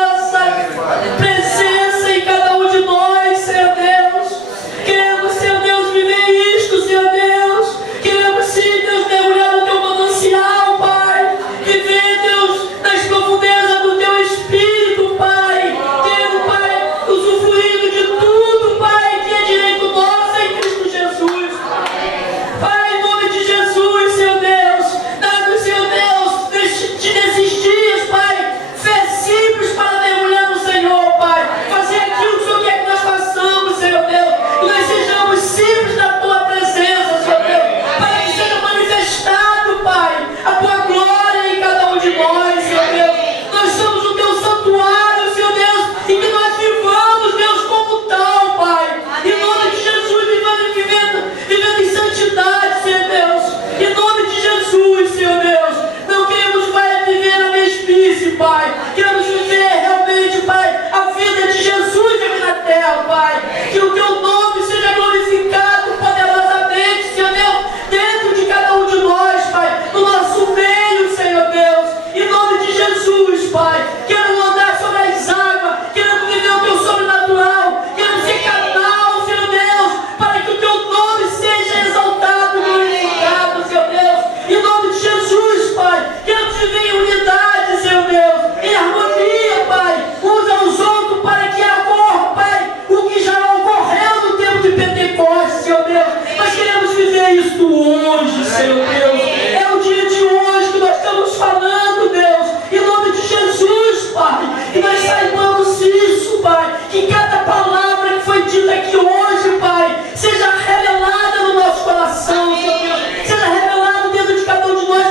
presença em cada um de nós, Senhor Deus. Queremos, Senhor Deus, viver isto, Senhor Deus. Queremos, sim, Deus, mergulhar no teu manancial, Pai. Viver, Deus, nas profundezas do teu Espírito, Pai. Queremos, Pai, usufruindo de tudo, Pai, que é direito nosso em Cristo Jesus, Pai. Pai, em nome de Jesus, Senhor Deus, dá-nos, Senhor Deus, nesses dias, Pai, fé simples para mergulhar no Senhor, Pai. Fazer aquilo que o Senhor quer que nós façamos, Senhor Deus. Que nós sejamos simples na tua presença, Senhor Deus. Para que seja manifestado, Pai, a tua glória em cada um de nós, Senhor Deus. Nós somos o teu santuário, Senhor Deus, e que nós vivamos, Deus, como tal, Pai. Em nome de Jesus, vivendo em santidade, Senhor Deus. Em nome de Jesus, Senhor Deus. Não queremos, Pai, viver na mesmice, Pai. Queremos viver realmente, Pai, a vida de Jesus aqui na terra, Pai. Que o teu nome seja glorificado poderosamente, Senhor Deus, dentro de cada um de nós, Pai, no nosso meio, Senhor Deus. Em nome de Jesus, Pai. Queremos andar sobre as águas, queremos viver o teu sobrenatural, queremos ser canal, Senhor Deus, para que o teu nome seja exaltado, glorificado, Senhor Deus. Em nome de Jesus, Pai. Queremos viver em unidade, Senhor Deus, em harmonia, Pai, uns aos outros, para que agora, Pai, o que já ocorreu no tempo de Pentecostes, Senhor Deus. Nós queremos viver isso hoje, Senhor Deus. É o dia de hoje que nós estamos falando, Deus, em nome de Jesus, Pai. Que nós saibamos isso, Pai. Que cada palavra que foi dita aqui hoje, Pai, seja revelada no nosso coração, Senhor Deus. Seja revelada dentro de cada um de nós,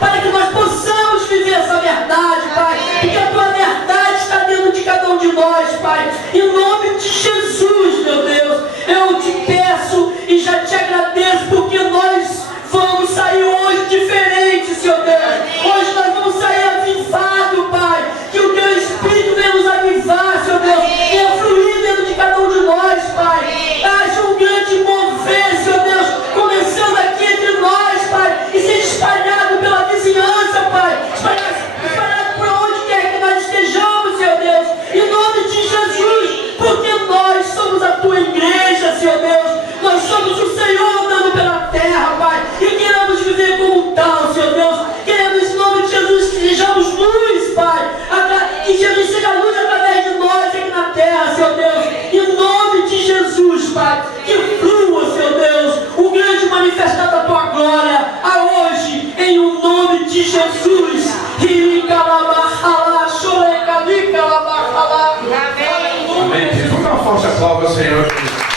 para que nós possamos viver essa verdade, Pai. Porque a tua verdade está dentro de cada um de nós, Pai. Em nome de Jesus, meu Deus, eu te peço e já te agradeço, porque nós vamos sair hoje diferentes, Senhor Deus. Hoje nós vamos sair avivados, Pai. Que o teu Espírito venha nos avivar, Senhor Deus. Venha fluir dentro de cada um de nós, Pai. Haja um grande mover, Senhor Deus, começando aqui entre nós, Pai, e ser espalhado pela vizinhança, Pai. Espalhado por onde quer que nós estejamos, Senhor Deus. Em nome de Jesus, porque nós somos a tua igreja, Senhor Deus. Nós somos o Senhor andando pela terra, Pai. E queremos viver como tal, Senhor Deus. Queremos, em nome de Jesus, que sejamos luz, Pai. Que Jesus seja luz através de nós aqui na terra, Senhor Deus. Em nome de Jesus, Pai. Que flua, Senhor Deus, o grande manifestar da tua glória a hoje, em o nome de Jesus. Amém. Vamos dar uma forte aplauso ao Senhor Jesus.